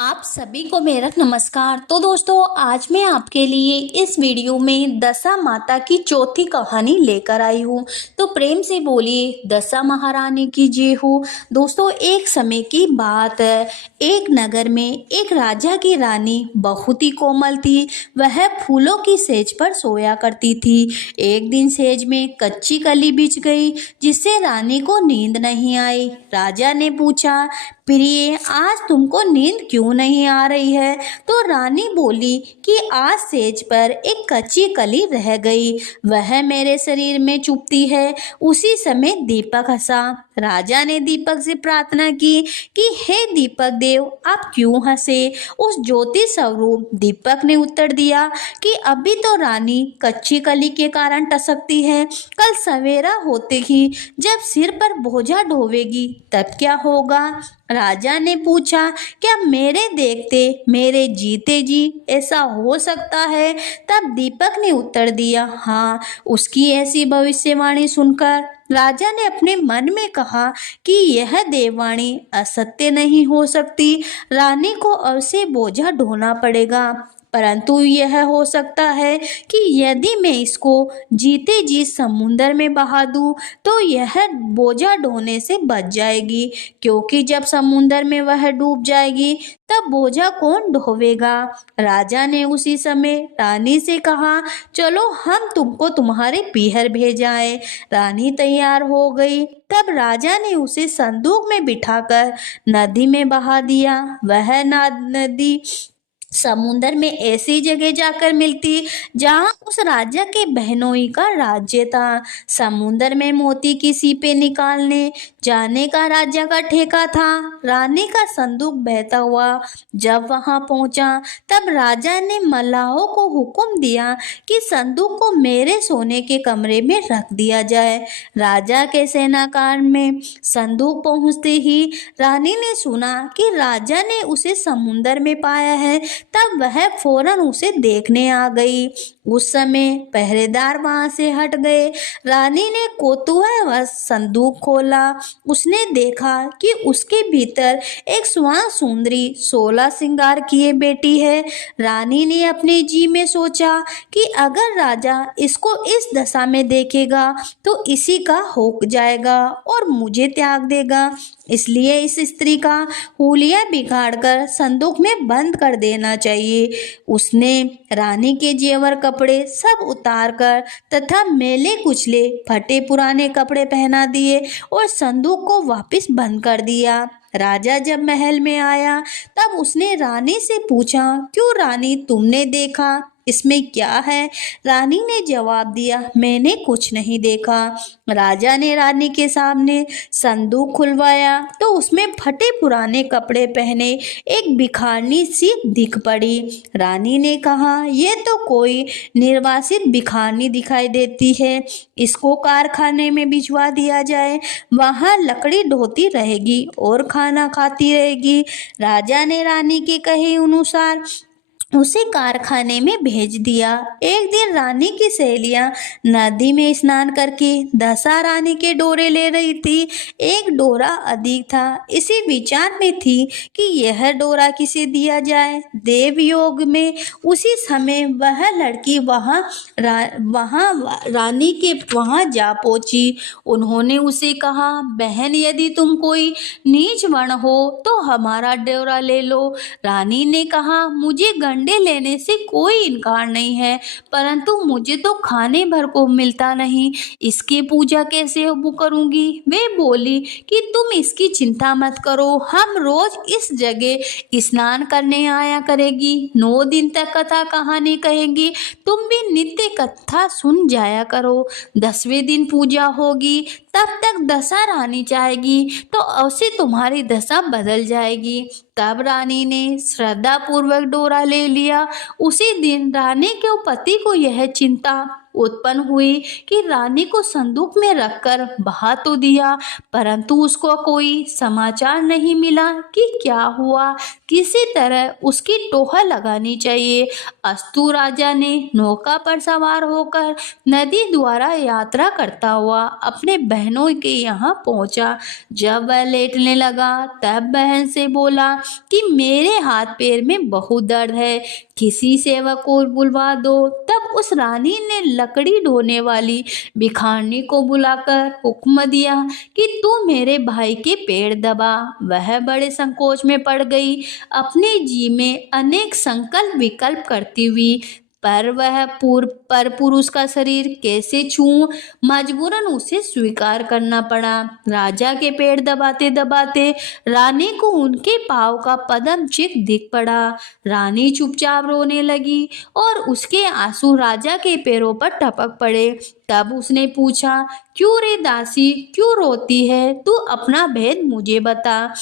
आप सभी को मेरा नमस्कार। तो दोस्तों, आज मैं आपके लिए इस वीडियो में दशा माता की चौथी कहानी लेकर आई हूँ। तो प्रेम से बोलिए दशा महारानी की जय हो। दोस्तों, एक समय की बात है। एक नगर में एक राजा की रानी बहुत ही कोमल थी। वह फूलों की सेज पर सोया करती थी। एक दिन सेज में कच्ची कली बिछ गई, जिससे रानी को नींद नहीं आई। राजा ने पूछा, प्रिय, आज तुमको नींद क्यों नहीं आ रही है? तो रानी बोली कि आज सेज पर एक कच्ची कली रह गई, वह मेरे शरीर में चुभती है। उसी समय दीपक हंसा। राजा ने दीपक से प्रार्थना की कि हे दीपक देव, आप क्यों हंसे? उस ज्योति स्वरूप दीपक ने उत्तर दिया कि अभी तो रानी कच्ची कली के कारण टसकती है, कल सवेरा होते ही जब सिर पर बोझा ढोवेगी तब क्या होगा? राजा ने पूछा, क्या मेरे देखते मेरे जीते जी ऐसा हो सकता है? तब दीपक ने उत्तर दिया, हाँ। उसकी ऐसी भविष्यवाणी सुनकर राजा ने अपने मन में कहा कि यह देववाणी असत्य नहीं हो सकती। रानी को अवश्य बोझा ढोना पड़ेगा, परंतु यह हो सकता है कि यदि मैं इसको जीते जी समुंदर में बहा दूं तो यह बोझा ढोने से बच जाएगी, क्योंकि जब समुंदर में वह डूब जाएगी तब बोझा कौन ढोवेगा? राजा ने उसी समय रानी से कहा, चलो हम तुमको तुम्हारे पीहर भेजाएं। रानी तैयार हो गई। तब राजा ने उसे संदूक में बिठाकर नदी में बहा दिया। वह नदी समुंदर में ऐसी जगह जाकर मिलती जहां उस राजा के बहनोई का राज्य था। समुंदर में मोती की सीपें निकालने जाने का राजा का ठेका था। रानी का संदूक बहता हुआ जब वहां पहुंचा तब राजा ने मल्लाहों को हुक्म दिया कि संदूक को मेरे सोने के कमरे में रख दिया जाए। राजा के सेनाकार में संदूक पहुंचते ही रानी ने सुना कि राजा ने उसे समुंदर में पाया है। तब वह फौरन उसे देखने आ गई। उस समय पहरेदार वहां से हट गए। रानी ने कौतूहलवश संदूक खोला। उसने देखा कि उसके भीतर एक स्वर्ण सुंदरी 16 श्रृंगार किए बेटी है। रानी ने अपने जी में सोचा कि अगर राजा इसको इस दशा में देखेगा तो इसी का हो जाएगा और मुझे त्याग देगा, इसलिए इस स्त्री का हुलिया बिगाड़कर संदूक में बंद कर देना चाहिए। उसने रानी के जेवर कपड़े सब उतार कर तथा मैले कुचले फटे पुराने कपड़े पहना दिए और संदूक को वापस बंद कर दिया। राजा जब महल में आया तब उसने रानी से पूछा, क्यों रानी, तुमने देखा इसमें क्या है? रानी ने जवाब दिया, मैंने कुछ नहीं देखा। राजा ने रानी के सामने संदूक खुलवाया तो उसमें फटे पुराने कपड़े पहने एक भिखारनी सी दिख पड़ी। रानी ने कहा, यह तो कोई निर्वासित भिखारनी दिखाई देती है, इसको कारखाने में भिजवा दिया जाए, वहां लकड़ी ढोती रहेगी और खाना खाती रहेगी। राजा ने रानी के कहे अनुसार उसे कारखाने में भेज दिया। एक दिन रानी की सहेलियां नदी में स्नान करके दशा रानी के डोरे ले रही थी। एक डोरा अधिक था, इसी विचार में थी कि यह डोरा किसे दिया जाए। देव योग में उसी समय वह लड़की वहां रानी के वहां जा पहुंची। उन्होंने उसे कहा, बहन, यदि तुम कोई नीच वर्ण हो तो हमारा डोरा ले लो। रानी ने कहा, मुझे गंडे लेने से कोई इनकार नहीं है, परंतु मुझे तो खाने भर को मिलता नहीं, इसकी पूजा कैसे करूंगी? वे बोली कि तुम इसकी चिंता मत करो, हम रोज इस जगह स्नान करने आया करेगी, 9 दिन तक कथा कहानी कहेगी, तुम भी नित्य कथा सुन जाया करो। 10वें दिन पूजा होगी, तब तक दशा रानी चाहेगी तो अवश्य तुम्हारी दशा बदल जाएगी। तब रानी ने श्रद्धा पूर्वक डोरा ले लिया। उसी दिन रानी के पति को यह चिंता उत्पन्न हुई कि रानी को संदूक में रखकर बहा तो दिया, परंतु उसको कोई समाचार नहीं मिला कि क्या हुआ। किसी तरह उसकी टोह लगानी चाहिए। अस्तु राजा ने नौका पर सवार होकर नदी द्वारा यात्रा करता हुआ अपने बहनों के यहाँ पहुंचा। जब वह लेटने लगा तब बहन से बोला कि मेरे हाथ पैर में बहुत दर्द है, किसी सेवक को बुलवा दो। तब उस रानी ने लकड़ी ढोने वाली भिखारनी को बुलाकर हुक्म दिया कि तू मेरे भाई के पैर दबा। वह बड़े संकोच में पड़ गई, अपने जी में अनेक संकल्प विकल्प करती हुई, पर वह पुरुष का शरीर कैसे छूं, मजबूरन उसे स्वीकार करना पड़ा। राजा के पैर दबाते दबाते रानी को उनके पाँव का पदम चिन्ह दिख पड़ा। रानी चुपचाप रोने लगी और उसके आंसू राजा के पैरों पर टपक पड़े। तब उसने पूछा, क्यों रे दासी, क्यों रोती है? तू अपना भेद मुझे बता,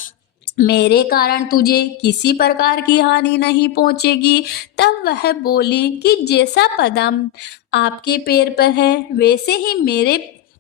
मेरे कारण तुझे किसी प्रकार की हानि नहीं पहुंचेगी। तब वह बोली कि जैसा पदम आपके पैर पर है वैसे ही मेरे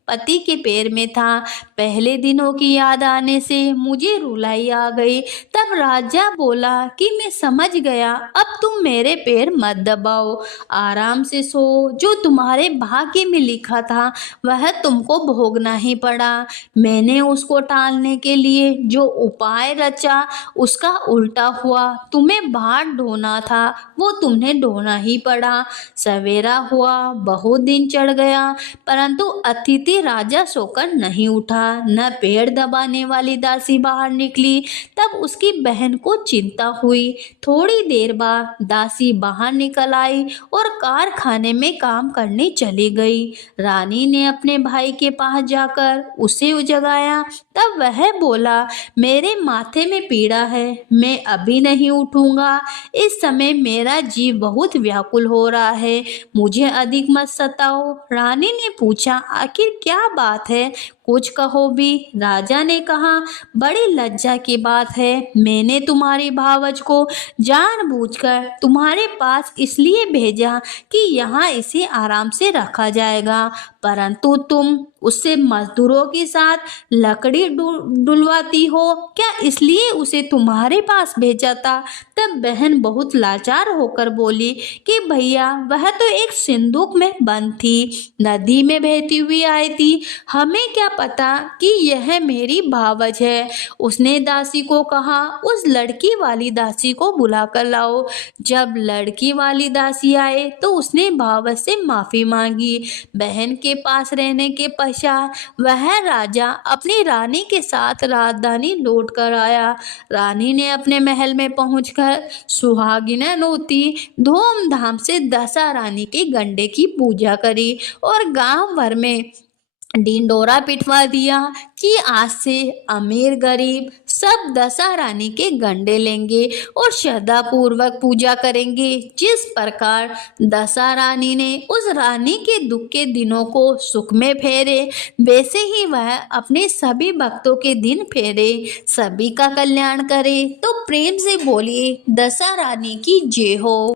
पति के पैर में था। पहले दिनों की याद आने से मुझे रुलाई आ गई। तब राजा बोला कि मैं समझ गया, अब तुम मेरे पैर मत दबाओ, आराम से सो। जो तुम्हारे भाग्य में लिखा था वह तुमको भोगना ही पड़ा। मैंने उसको टालने के लिए जो उपाय रचा उसका उल्टा हुआ। तुम्हें भार ढोना था वो तुम्हें ढोना ही पड़ा। सवेरा हुआ, बहुत दिन चढ़ गया, परंतु अतिथि राजा सोकर नहीं उठा। न पेड़ दबाने वाली दासी बाहर निकली। तब उसकी बहन को चिंता हुई। थोड़ी देर बाद दासी बाहर निकल आई और कारखाने में काम करने चली गई। रानी ने अपने भाई के पास जाकर उसे जगाया। तब वह बोला, मेरे माथे में पीड़ा है, मैं अभी नहीं उठूंगा। इस समय मेरा जीव बहुत व्याकुल हो रहा है, मुझे अधिक मत सताओ। रानी ने पूछा, आखिर क्या बात है, कुछ कहो भी। राजा ने कहा, बड़ी लज्जा की बात है, मैंने तुम्हारी भावज को जानबूझकर तुम्हारे पास इसलिए भेजा कि यहाँ इसे आराम से रखा जाएगा, परंतु तुम उससे मजदूरों के साथ लकड़ी डुलवाती हो, क्या इसलिए उसे तुम्हारे पास भेजा था? तब बहन बहुत लाचार होकर बोली कि भैया वह तो एक सिंदूक में बंद थी, नदी में बहती हुई आई थी, हमें क्या पता कि यह मेरी भावज है। उसने दासी को कहा, उस लड़की वाली दासी को बुला कर लाओ। जब लड़की वाली दासी आए तो उसने भावज से माफी मांगी। बहन के पास रहने के पश्चात वह राजा अपनी रानी के साथ राजधानी लौट कर आया। रानी ने अपने महल में पहुंचकर सुहागिन होती धूमधाम से दशा रानी के गंडे की पूजा करी और गांव भर में ढिंडोरा पिटवा दिया कि आज से अमीर गरीब सब दशा रानी के गंडे लेंगे और श्रद्धा पूर्वक पूजा करेंगे। जिस प्रकार दशा रानी ने उस रानी के दुख के दिनों को सुख में फेरे, वैसे ही वह अपने सभी भक्तों के दिन फेरे, सभी का कल्याण करे। तो प्रेम से बोलिए, दशा रानी की जय हो।